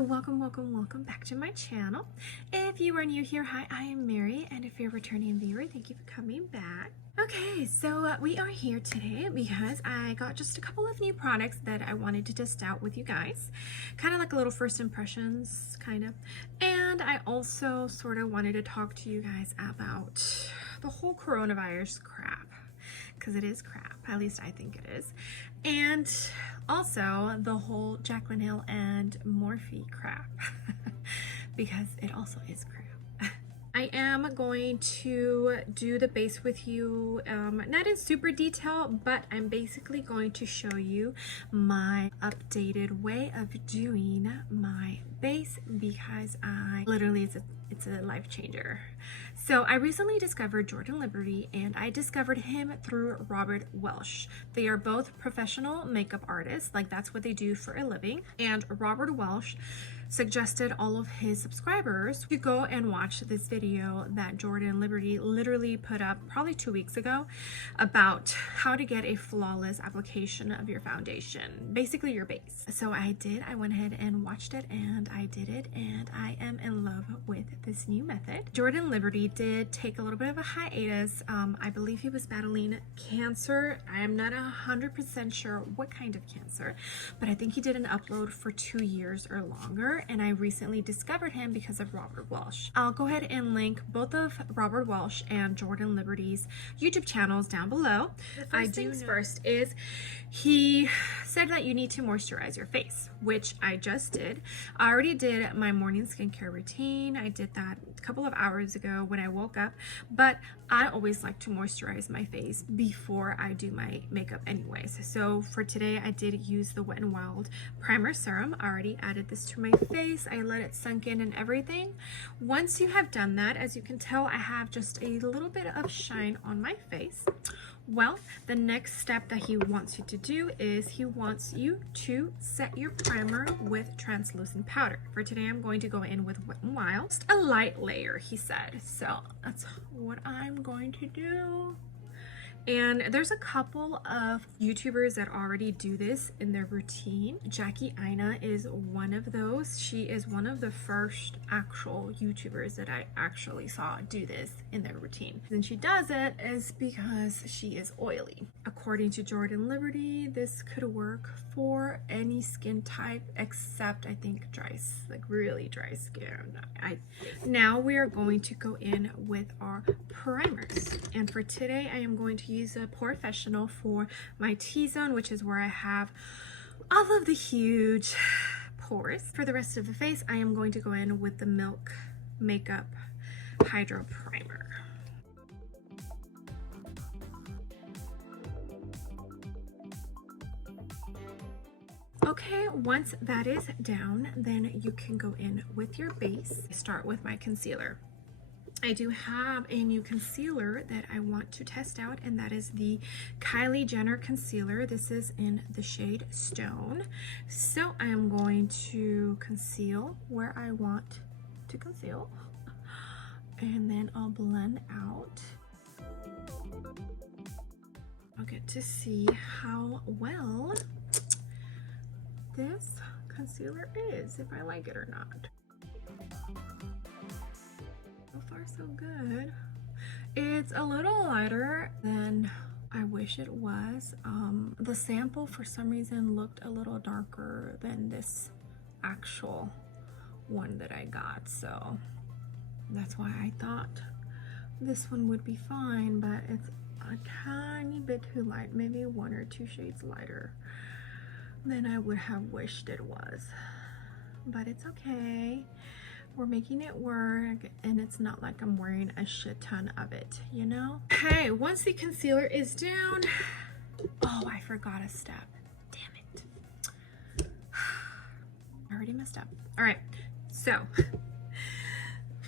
welcome back to my channel. If you are new here, hi, I am Mary, and if you're a returning viewer, thank you for coming back. Okay, so we are here today because I got just a couple of new products that I wanted to test out with you guys, kind of like a little first impressions, kind of. And I also sort of wanted to talk to you guys about the whole coronavirus crap, because it is crap, at least I think it is. And also the whole Jaclyn Hill and Morphe crap, because it also is crap. I am going to do the base with you, not in super detail, but I'm basically going to show you my updated way of doing my base, because I literally, it's a life changer. So I recently discovered Jordan Liberty, and I discovered him through Robert Welsh. They are both professional makeup artists, like that's what they do for a living. And Robert Welsh suggested all of his subscribers to go and watch this video that Jordan Liberty literally put up probably 2 weeks ago about how to get a flawless application of your foundation, basically your base. So I went ahead and watched it, and I did it, and I am in love with this new method. Jordan Liberty did take a little bit of a hiatus. I believe he was battling cancer. I am not 100% sure what kind of cancer, but I think he did an upload for 2 years or longer. And I recently discovered him because of Robert Welsh. I'll go ahead and link both of Robert Welsh and Jordan Liberty's YouTube channels down below. First things first is he said that you need to moisturize your face, which I just did. I already did my morning skincare routine. I did that a couple of hours ago when I woke up, but I always like to moisturize my face before I do my makeup anyways. So for today, I did use the Wet n Wild Primer Serum. I already added this to my face. I let it sink in and everything. Once you have done that, as you can tell, I have just a little bit of shine on my face. Well, the next step that he wants you to do is he wants you to set your primer with translucent powder. For today, I'm going to go in with Wet n Wild. Just a light layer, he said. So that's what I'm going to do. And there's a couple of YouTubers that already do this in their routine. Jackie Aina is one of those. She is one of the first actual YouTubers that I actually saw do this in their routine. And she does it is because she is oily. According to Jordan Liberty, this could work for any skin type except I think like really dry skin. Now we are going to go in with our primers. And for today, I am going to use a Professional for my T-zone, which is where I have all of the huge pores. For the rest of the face, I am going to go in with the Milk Makeup Hydro Primer. Okay, once that is down, then you can go in with your base. Start with my concealer. I do have a new concealer that I want to test out, and that is the Kylie Jenner concealer. This is in the shade Stone. So I am going to conceal where I want to conceal, and then I'll blend out. I'll get to see how well this concealer is, if I like it or not. So far so good. It's a little lighter than I wish it was. The sample for some reason looked a little darker than this actual one that I got, so that's why I thought this one would be fine, but it's a tiny bit too light, maybe 1 or 2 shades lighter than I would have wished it was, but it's okay. We're making it work, and it's not like I'm wearing a shit ton of it, you know? Okay, once the concealer is down, oh, I forgot a step. Damn it. I already messed up. All right, so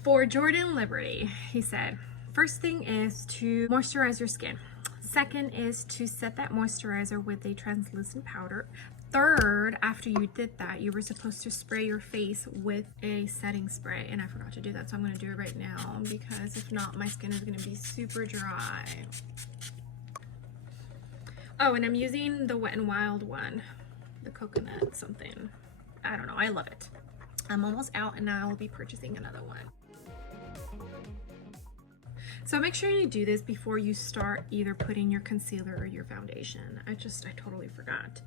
for Jordan Liberty, he said, first thing is to moisturize your skin. Second is to set that moisturizer with a translucent powder. Third, after you did that, you were supposed to spray your face with a setting spray, and I forgot to do that, so I'm going to do it right now, because if not, my skin is going to be super dry. Oh, and I'm using the Wet n Wild one, the coconut something. I don't know, I love it. I'm almost out and now I'll be purchasing another one. So make sure you do this before you start either putting your concealer or your foundation. I totally forgot.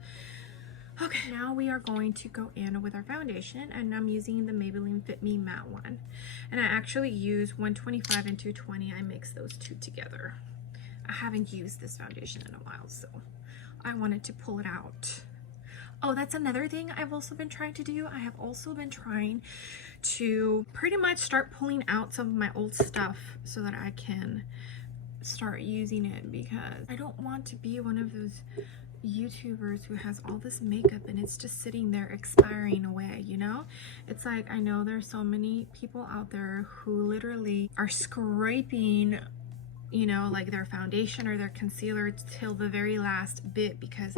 Okay, now we are going to go in with our foundation, and I'm using the Maybelline Fit Me Matte one. And I actually use 125 and 220. I mix those two together. I haven't used this foundation in a while, so I wanted to pull it out. Oh, that's another thing I've also been trying to do. I have also been trying to pretty much start pulling out some of my old stuff so that I can start using it, because I don't want to be one of those YouTubers who has all this makeup and it's just sitting there expiring away, you know? It's like, I know there's so many people out there who literally are scraping, you know, like their foundation or their concealer till the very last bit because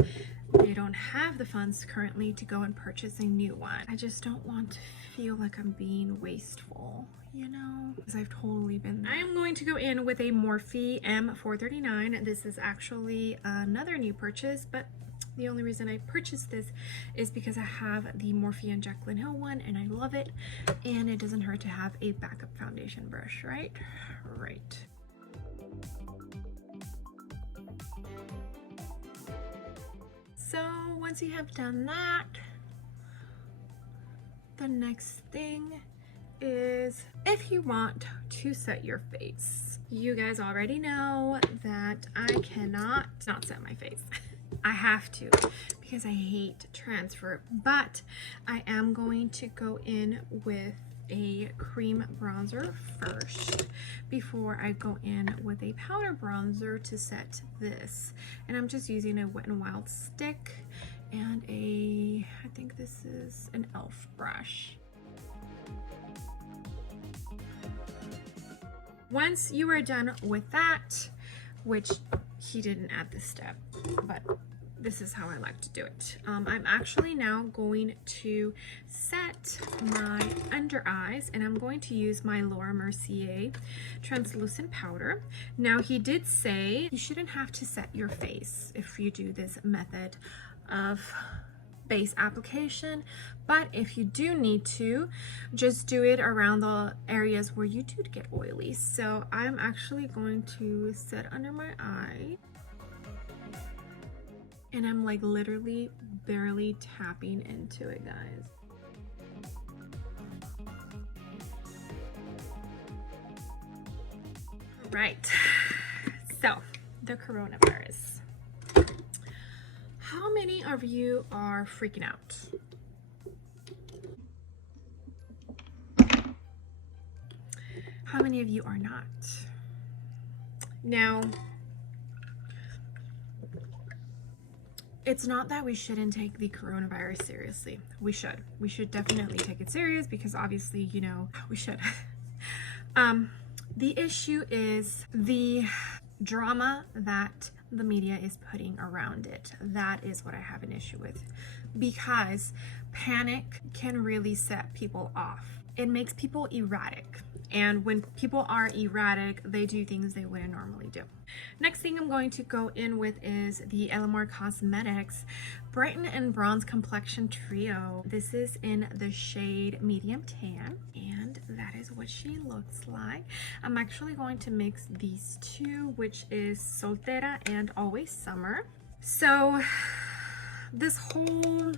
they don't have the funds currently to go and purchase a new one. I just don't want to feel like I'm being wasteful, you know, because I've totally been there. I am going to go in with a Morphe M439. This is actually another new purchase, but the only reason I purchased this is because I have the Morphe and Jaclyn Hill one and I love it, and it doesn't hurt to have a backup foundation brush, right? Right. So once you have done that, the next thing is if you want to set your face. You guys already know that I cannot not set my face. I have to because I hate transfer, but I am going to go in with a cream bronzer first before I go in with a powder bronzer to set this. And I'm just using a Wet n Wild stick and I think this is an e.l.f. brush. Once you are done with that, which he didn't add this step, but this is how I like to do it. I'm actually now going to set my under eyes, and I'm going to use my Laura Mercier translucent powder. Now he did say you shouldn't have to set your face if you do this method of base application, but if you do need to, just do it around the areas where you do get oily. So I'm actually going to set under my eye, and I'm like literally barely tapping into it, guys. Right, so the coronavirus. How many of you are freaking out? How many of you are not? Now, it's not that we shouldn't take the coronavirus seriously. We should. We should definitely take it serious because obviously, you know, we should. The issue is the drama that the media is putting around it. That is what I have an issue with, because panic can really set people off. It makes people erratic, and when people are erratic, they do things they wouldn't normally do. Next thing I'm going to go in with is the Elamar Cosmetics Brighten and Bronze Complexion Trio. This is in the shade Medium Tan, and that is what she looks like. I'm actually going to mix these two, which is Soltera and Always Summer. So this whole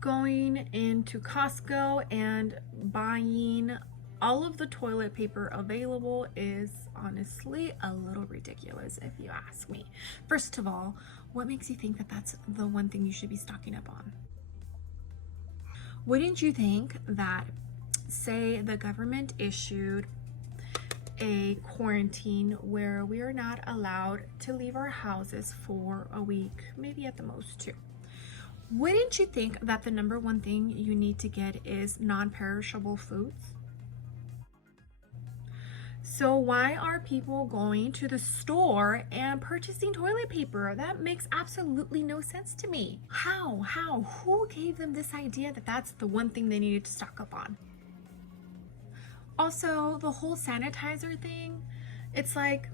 going into Costco and buying all of the toilet paper available is honestly a little ridiculous if you ask me. First of all, what makes you think that that's the one thing you should be stocking up on? Wouldn't you think that, say the government issued a quarantine where we are not allowed to leave our houses for a week, maybe at the most 2? Wouldn't you think that the number one thing you need to get is non-perishable foods? So why are people going to the store and purchasing toilet paper? That makes absolutely no sense to me. How? Who gave them this idea that that's the one thing they needed to stock up on? Also, the whole sanitizer thing, it's like,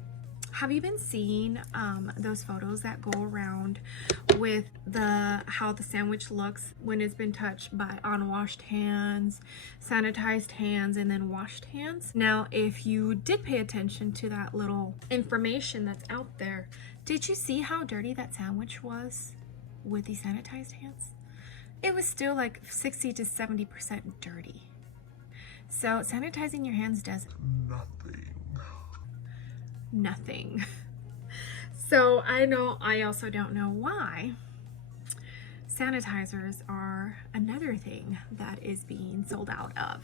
Have you been seeing those photos that go around with how the sandwich looks when it's been touched by unwashed hands, sanitized hands, and then washed hands? Now, if you did pay attention to that little information that's out there, did you see how dirty that sandwich was with the sanitized hands? It was still like 60 to 70% dirty. So sanitizing your hands does nothing. So I also don't know why sanitizers are another thing that is being sold out of.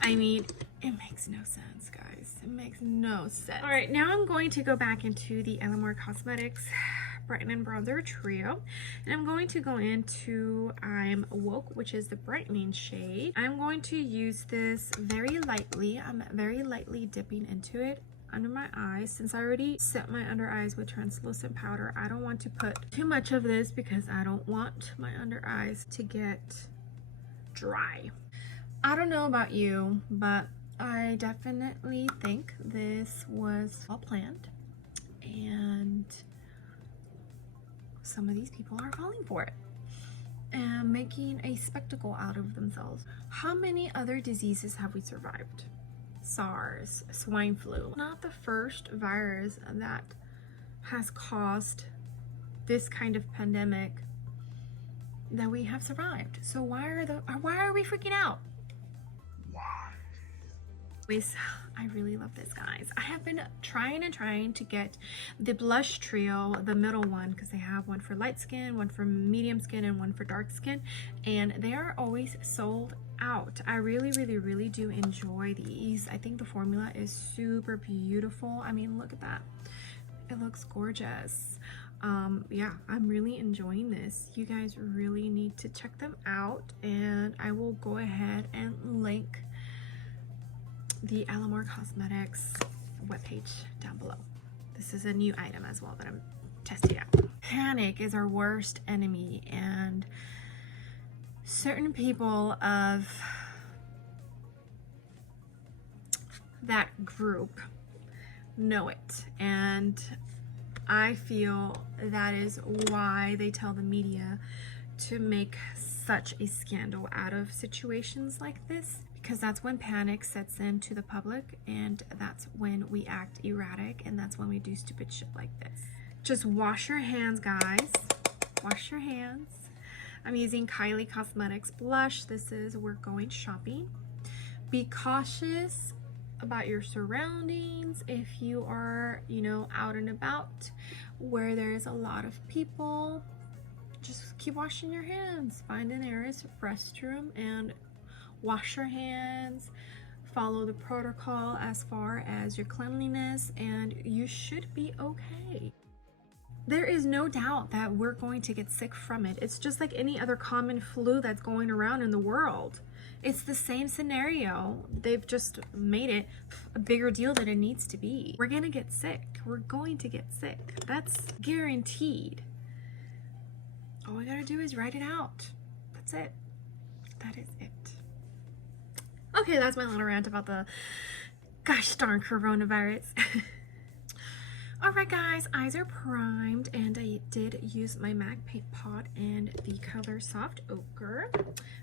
I mean, it makes no sense, guys. It makes no sense. All right, now I'm going to go back into the Elamore Cosmetics Brighten and Bronzer Trio, and I'm going to go into I'm Woke, which is the brightening shade. I'm going to use this very lightly. I'm very lightly dipping into it under my eyes. Since I already set my under eyes with translucent powder, I don't want to put too much of this because I don't want my under eyes to get dry. I don't know about you, but I definitely think this was well planned, and some of these people are falling for it and making a spectacle out of themselves. How many other diseases have we survived? SARS, swine flu. Not the first virus that has caused this kind of pandemic that we have survived. So why are we freaking out? Anyways, I really love this, guys. I have been trying to get the blush trio, the middle one, because they have one for light skin, one for medium skin, and one for dark skin, and they are always sold out. I really do enjoy these. I think the formula is super beautiful. I mean, look at that. It looks gorgeous. Yeah, I'm really enjoying this. You guys really need to check them out, and I will go ahead and link the Elamore Cosmetics webpage down below. This is a new item as well that I'm testing out. Panic is our worst enemy, and certain people of that group know it, and I feel that is why they tell the media to make such a scandal out of situations like this, because that's when panic sets into the public, and that's when we act erratic, and that's when we do stupid shit like this. Just wash your hands, guys. Wash your hands. I'm using Kylie Cosmetics blush. This is We're Going Shopping. Be cautious about your surroundings if you are, out and about where there's a lot of people. Just keep washing your hands. Find an nearest restroom and wash your hands. Follow the protocol as far as your cleanliness, and you should be okay. There is no doubt that we're going to get sick from it. It's just like any other common flu that's going around in the world. It's the same scenario. They've just made it a bigger deal than it needs to be. We're gonna get sick. We're going to get sick. That's guaranteed. All we gotta do is write it out. That's it. That is it. Okay, that's my little rant about the gosh darn coronavirus. Alright guys, eyes are primed, and I did use my MAC paint pot and the color Soft Ochre.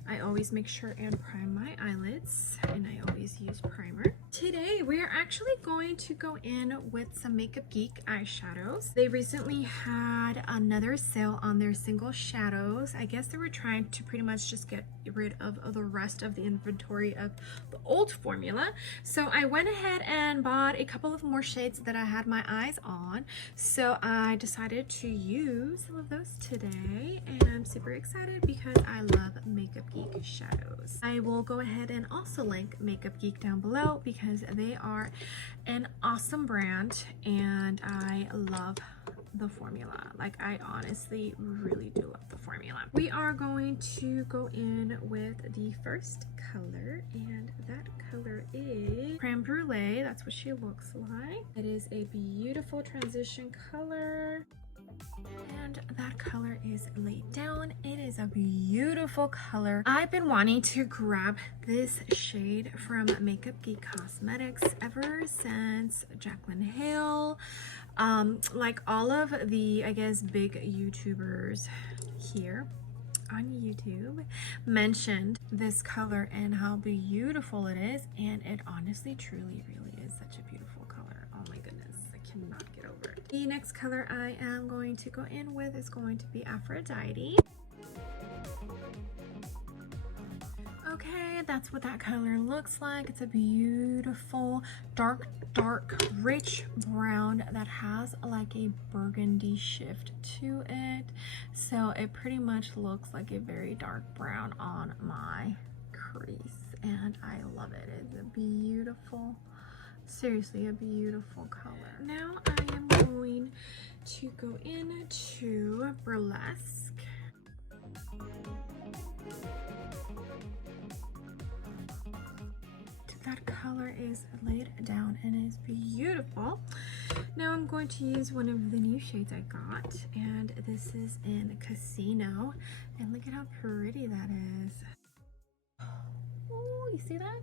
I always make sure and prime my eyelids, and I always use primer. Today we are actually going to go in with some Makeup Geek eyeshadows. They recently had another sale on their single shadows. I guess they were trying to pretty much just get rid of the rest of the inventory of the old formula. So I went ahead and bought a couple of more shades that I had my eyes on. So I decided to use some of those today, and I'm super excited because I love Makeup Geek shadows. I will go ahead and also link Makeup Geek down below because they are an awesome brand, and I love the formula. Like, I honestly really do love the formula. We are going to go in with the first color, and that color is Creme Brulee. That's what she looks like. It is a beautiful transition color, and that color is laid down. It is a beautiful color. I've been wanting to grab this shade from Makeup Geek Cosmetics ever since Jaclyn Hill Like all of the, I guess, big YouTubers here on YouTube mentioned this color and how beautiful it is, and it honestly truly really is such a beautiful color. Oh my goodness, I cannot get over it. The next color I am going to go in with is going to be Aphrodite. Okay, that's what that color looks like. It's a beautiful dark rich brown that has like a burgundy shift to it, so it pretty much looks like a very dark brown on my crease, and I love it. It's a beautiful, seriously a beautiful color. Now I am going to go into Burlesque. That color is laid down and is beautiful. Now I'm going to use one of the new shades I got, and this is in Casino, and look at how pretty that is. Oh, you see that?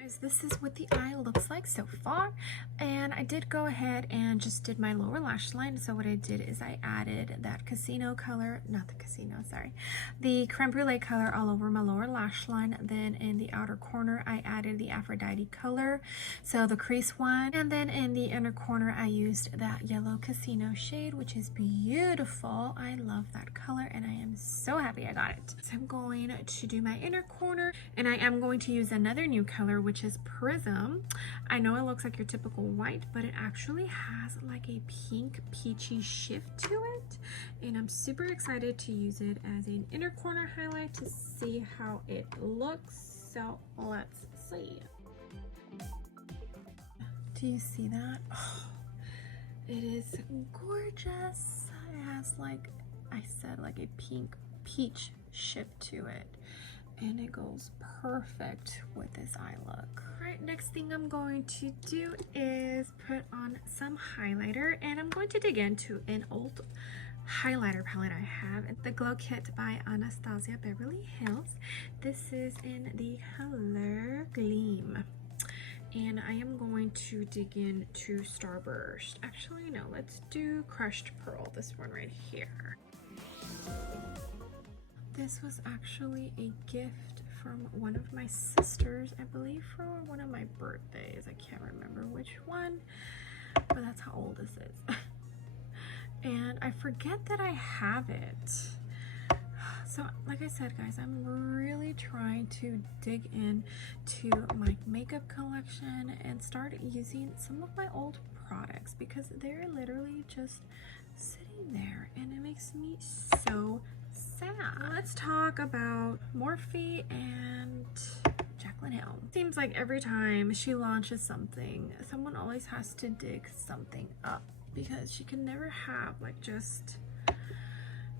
Guys, this is what the eye looks like so far, and I did go ahead and just did my lower lash line. So what I did is I added that Casino color, not the Casino, sorry, the creme brulee color all over my lower lash line. Then in the outer corner I added the Aphrodite color, so the crease one, and then in the inner corner I used that yellow Casino shade, which is beautiful. I love that color and I am so happy I got it. So I'm going to do my inner corner, and I am going to use another new color, which is Prism. I know it looks like your typical white, but it actually has like a pink peachy shift to it, and I'm super excited to use it as an inner corner highlight to see how it looks. So let's see. Do you see that? Oh, it is gorgeous. It has, like I said, like a pink peach shift to it, and it goes perfect with this eye look. All right, next thing I'm going to do is put on some highlighter, and I'm going to dig into an old highlighter palette I have. It's the Glow Kit by Anastasia Beverly Hills. This is in the color Gleam, and I am going to dig into Starburst. Actually, no, let's do Crushed Pearl, this one right here. This was actually a gift from one of my sisters, I believe for one of my birthdays. I can't remember which one, but that's how old this is. And I forget that I have it. So like I said, guys, I'm really trying to dig into my makeup collection and start using some of my old products, because they're literally just sitting there and it makes me so sad. Let's talk about Morphe and Jaclyn Hill. Seems like every time she launches something, someone always has to dig something up, because she can never have like just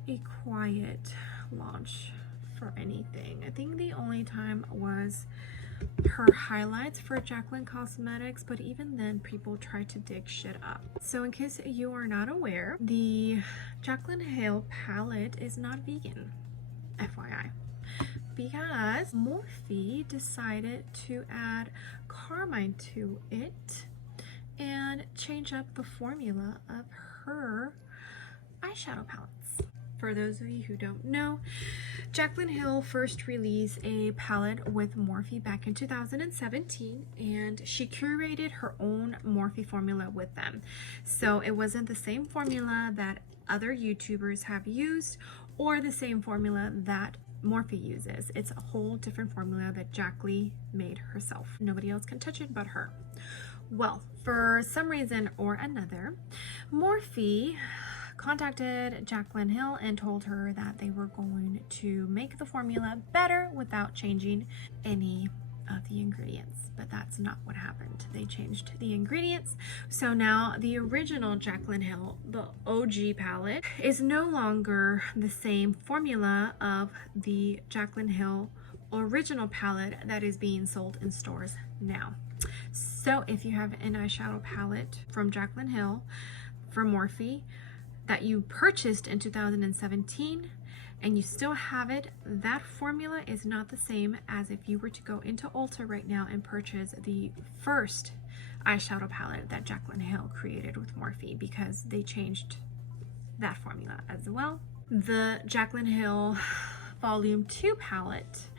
a quiet launch for anything. I think the only time was her highlights for Jaclyn Cosmetics, but even then people try to dig shit up. So in case you are not aware, the Jaclyn Hill palette is not vegan, FYI, because Morphe decided to add carmine to it and change up the formula of her eyeshadow palettes. For those of you who don't know, Jaclyn Hill first released a palette with Morphe back in 2017, and she curated her own Morphe formula with them. So it wasn't the same formula that other YouTubers have used or the same formula that Morphe uses. It's a whole different formula that Jaclyn made herself. Nobody else can touch it but her. Well, for some reason or another, Morphe contacted Jaclyn Hill and told her that they were going to make the formula better without changing any of the ingredients, but that's not what happened. They changed the ingredients, so now the original Jaclyn Hill, the OG palette, is no longer the same formula of the Jaclyn Hill original palette that is being sold in stores now. So if you have an eyeshadow palette from Jaclyn Hill for Morphe that you purchased in 2017 and you still have it, that formula is not the same as if you were to go into Ulta right now and purchase the first eyeshadow palette that Jaclyn Hill created with Morphe, because they changed that formula as well. The Jaclyn Hill Volume 2 palette,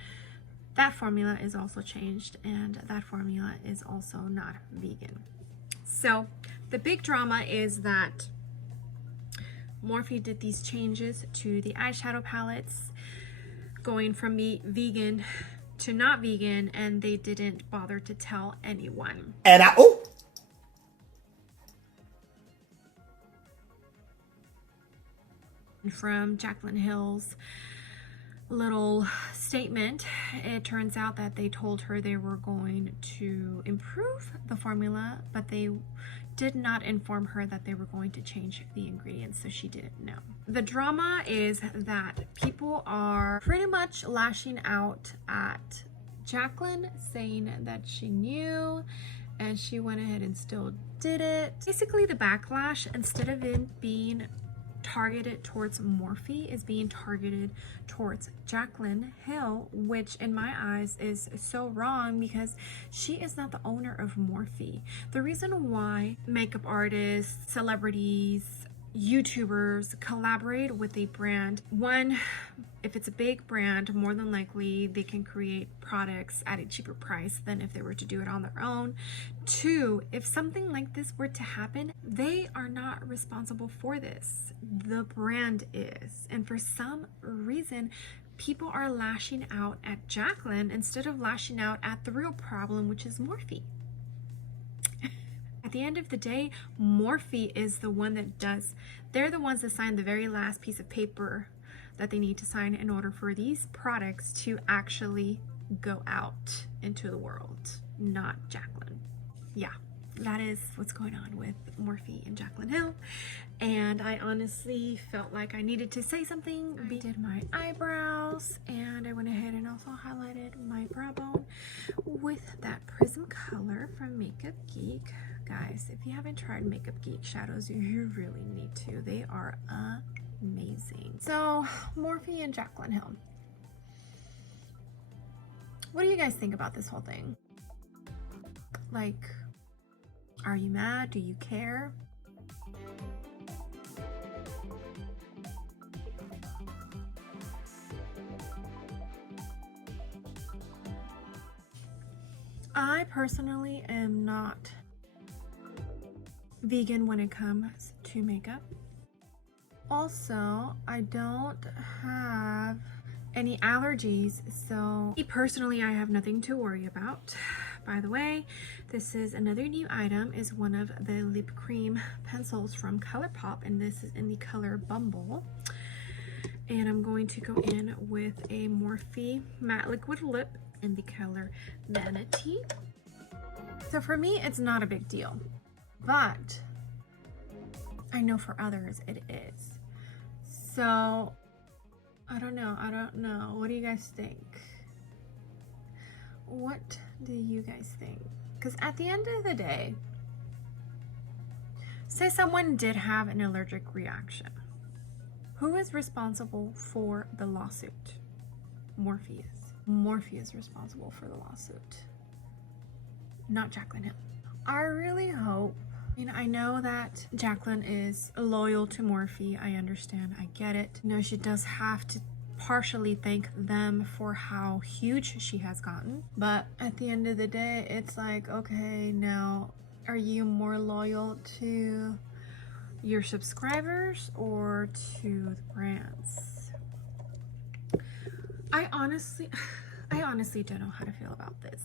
that formula is also changed, and that formula is also not vegan. So the big drama is that Morphe did these changes to the eyeshadow palettes, going from vegan to not vegan, and they didn't bother to tell anyone. And From Jaclyn Hill's little statement, it turns out that they told her they were going to improve the formula, but they did not inform her that they were going to change the ingredients, so she didn't know. The drama is that people are pretty much lashing out at Jaclyn, saying that she knew and she went ahead and still did it. Basically, the backlash, instead of it being targeted towards Morphe, is being targeted towards Jaclyn Hill, which in my eyes is so wrong, because she is not the owner of Morphe. The reason why makeup artists, celebrities, YouTubers collaborate with a brand, one, if it's a big brand, more than likely they can create products at a cheaper price than if they were to do it on their own. Two, if something like this were to happen, they are not responsible for this. The brand is. And for some reason, people are lashing out at Jaclyn instead of lashing out at the real problem, which is Morphe. At the end of the day, Morphe is the one that does. They're the ones that sign the very last piece of paper that they need to sign in order for these products to actually go out into the world, not Jaclyn. Yeah, that is what's going on with Morphe and Jaclyn Hill. And I honestly felt like I needed to say something. I did my eyebrows, and I went ahead and also highlighted my brow bone with that Prism color from Makeup Geek. Guys, if you haven't tried Makeup Geek shadows, you really need to. They are amazing. So, Morphe and Jaclyn Hill. What do you guys think about this whole thing? Like, are you mad? Do you care? I personally am not vegan when it comes to makeup. Also, I don't have any allergies, so personally I have nothing to worry about. By the way, this is another new item, is one of the lip cream pencils from ColourPop, and this is in the color Bumble. And I'm going to go in with a Morphe matte liquid lip in the color Vanity. So for me, it's not a big deal, but I know for others it is. So I don't know. What do you guys think? What do you guys think? Because at the end of the day, say someone did have an allergic reaction. Who is responsible for the lawsuit? Morphe is. Morphe is responsible for the lawsuit, not Jaclyn Hill. I really hope, I know that Jaclyn is loyal to Morphe. I understand, I get it. She does have to partially thank them for how huge she has gotten. But at the end of the day, it's like, okay, now are you more loyal to your subscribers or to the brands? I honestly don't know how to feel about this.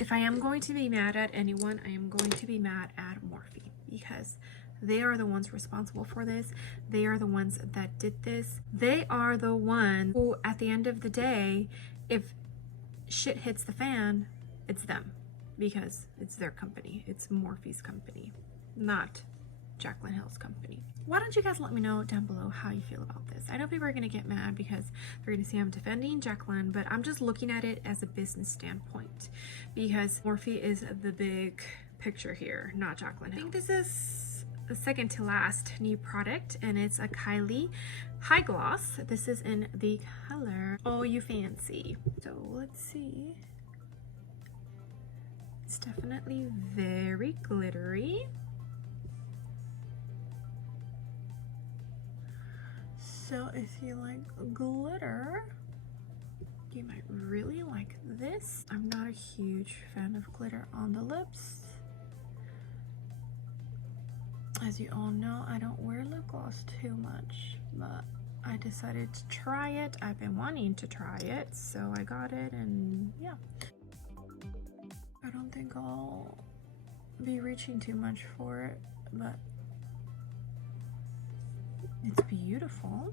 If I am going to be mad at anyone, I am going to be mad at Morphe, because they are the ones responsible for this. They are the ones that did this. They are the one who, at the end of the day, if shit hits the fan, it's them, because it's their company. It's Morphe's company, not Jaclyn Hill's company. Why don't you guys let me know down below how you feel about this? I know people are going to get mad because they're going to see I'm defending Jaclyn, but I'm just looking at it as a business standpoint, because Morphe is the big picture here, not Jaclyn Hill. I think this is the second to last new product, and it's a Kylie High Gloss. This is in the color Oh You Fancy. So let's see. It's definitely very glittery. So if you like glitter, you might really like this. I'm not a huge fan of glitter on the lips. As you all know, I don't wear lip gloss too much, but I decided to try it. I've been wanting to try it, so I got it, and yeah. I don't think I'll be reaching too much for it, but it's beautiful.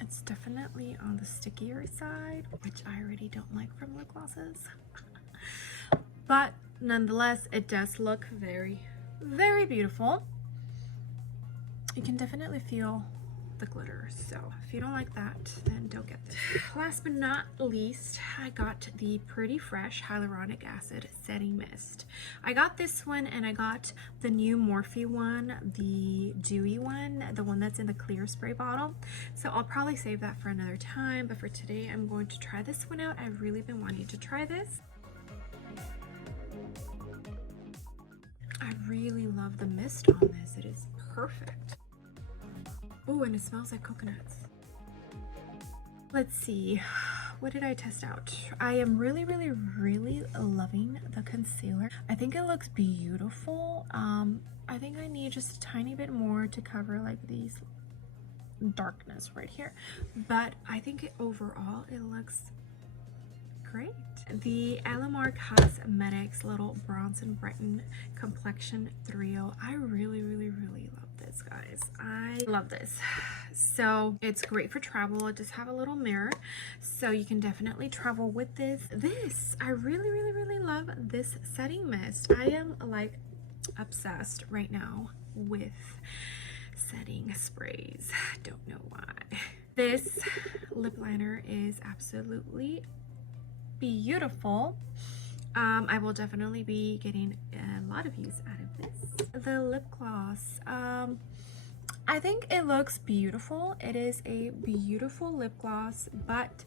It's definitely on the stickier side, which I already don't like from lip glosses. But nonetheless, it does look very, very beautiful. You can definitely feel the glitter, so if you don't like that, then don't get this. Last but not least, I got the Pretty Fresh Hyaluronic Acid Setting Mist. I got this one, and I got the new Morphe one, the dewy one, the one that's in the clear spray bottle. So I'll probably save that for another time, but for today I'm going to try this one out. I've really been wanting to try this. I really love the mist on this. It is perfect. Oh, and it smells like coconuts. Let's see, what did I test out? I am really, really, really loving the concealer. I think it looks beautiful. I think I need just a tiny bit more to cover like these darkness right here, but I think overall it looks great. The Alamar Cosmetics little Bronze and Brighten Complexion 3.0. I really, really, really love this, guys. I love this. So it's great for travel. It does have a little mirror, so you can definitely travel with this. I really, really, really love this setting mist. I am like obsessed right now with setting sprays. Don't know why. This lip liner is absolutely beautiful. I will definitely be getting a lot of use out of this. The lip gloss, I think it looks beautiful. It is a beautiful lip gloss, but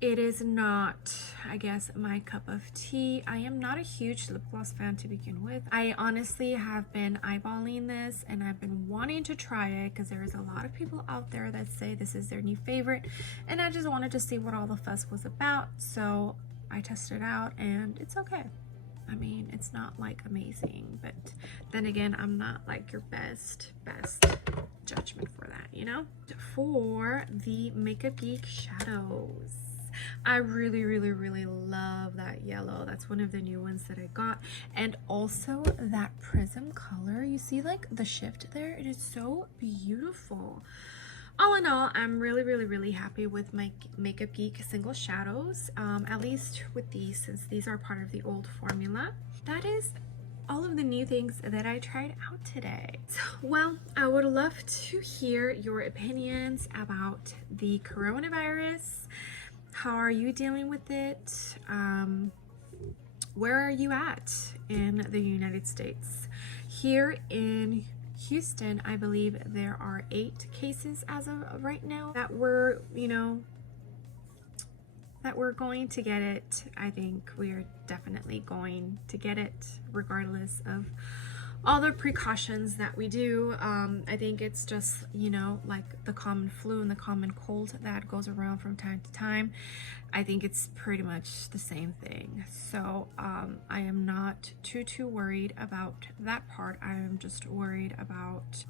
it is not, I guess, my cup of tea. I am not a huge lip gloss fan to begin with. I honestly have been eyeballing this, and I've been wanting to try it because there is a lot of people out there that say this is their new favorite, and I just wanted to see what all the fuss was about. So I tested it out, and it's okay. I mean, it's not like amazing, but then again, I'm not like your best judgment for that, you know? For the Makeup Geek shadows, I really, really, really love that yellow. That's one of the new ones that I got. And also that prism color, you see like the shift there? It is so beautiful. All in all, I'm really, really, really happy with my Makeup Geek single shadows, at least with these, since these are part of the old formula. That is all of the new things that I tried out today. So, well, I would love to hear your opinions about the coronavirus. How are you dealing with it? Where are you at in the United States? Here in Houston, I believe there are 8 cases as of right now that we're, that we're going to get it. I think we are definitely going to get it regardless of all the precautions that we do. I think it's just, like the common flu and the common cold that goes around from time to time. I think it's pretty much the same thing. So I am not too worried about that part. I am just worried about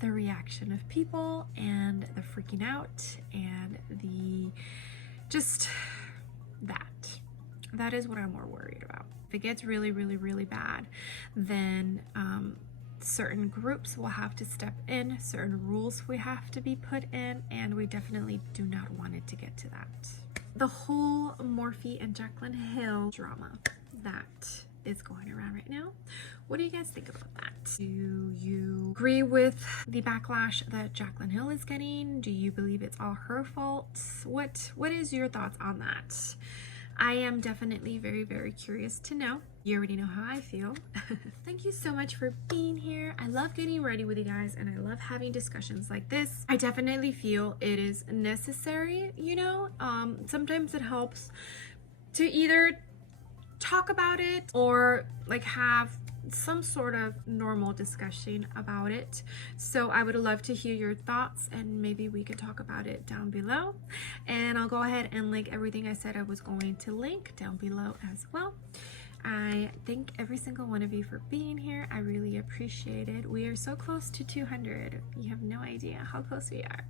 the reaction of people and the freaking out and the just that is what I'm more worried about. If it gets really, really, really bad, then certain groups will have to step in, certain rules we have to be put in, and we definitely do not want it to get to that. The whole Morphe and Jaclyn Hill drama that is going around right now, what do you guys think about that? Do you agree with the backlash that Jaclyn Hill is getting? Do you believe it's all her fault? What is your thoughts on that? I am definitely very, very curious to know. You already know how I feel. Thank you so much for being here. I love getting ready with you guys, and I love having discussions like this. I definitely feel it is necessary, sometimes it helps to either talk about it or like have some sort of normal discussion about it. So I would love to hear your thoughts, and maybe we could talk about it down below. And I'll go ahead and link everything I said I was going to link down below as well. I thank every single one of you for being here. I really appreciate it. We are so close to 200. You have no idea how close we are.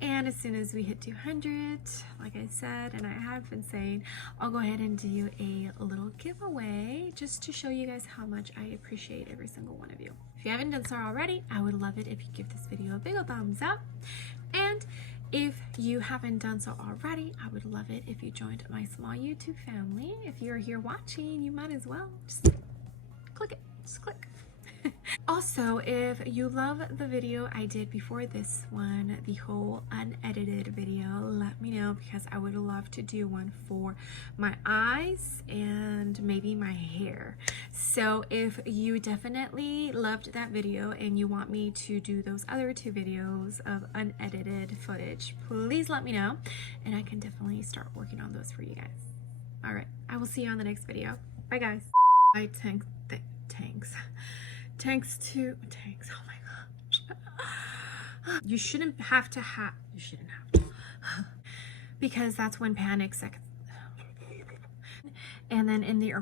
And as soon as we hit 200, like I said, and I have been saying, I'll go ahead and do a little giveaway just to show you guys how much I appreciate every single one of you. If you haven't done so already, I would love it if you give this video a big thumbs up. And if you haven't done so already, I would love it if you joined my small YouTube family. If you're here watching, you might as well just click it. Just click. Also, if you love the video I did before this one, the whole unedited video, let me know, because I would love to do one for my eyes and maybe my hair. So if you definitely loved that video and you want me to do those other 2 videos of unedited footage, please let me know, and I can definitely start working on those for you guys. All right, I will see you on the next video. Bye guys. Tanks, oh my gosh. You shouldn't have to because that's when panic seconds. And then in the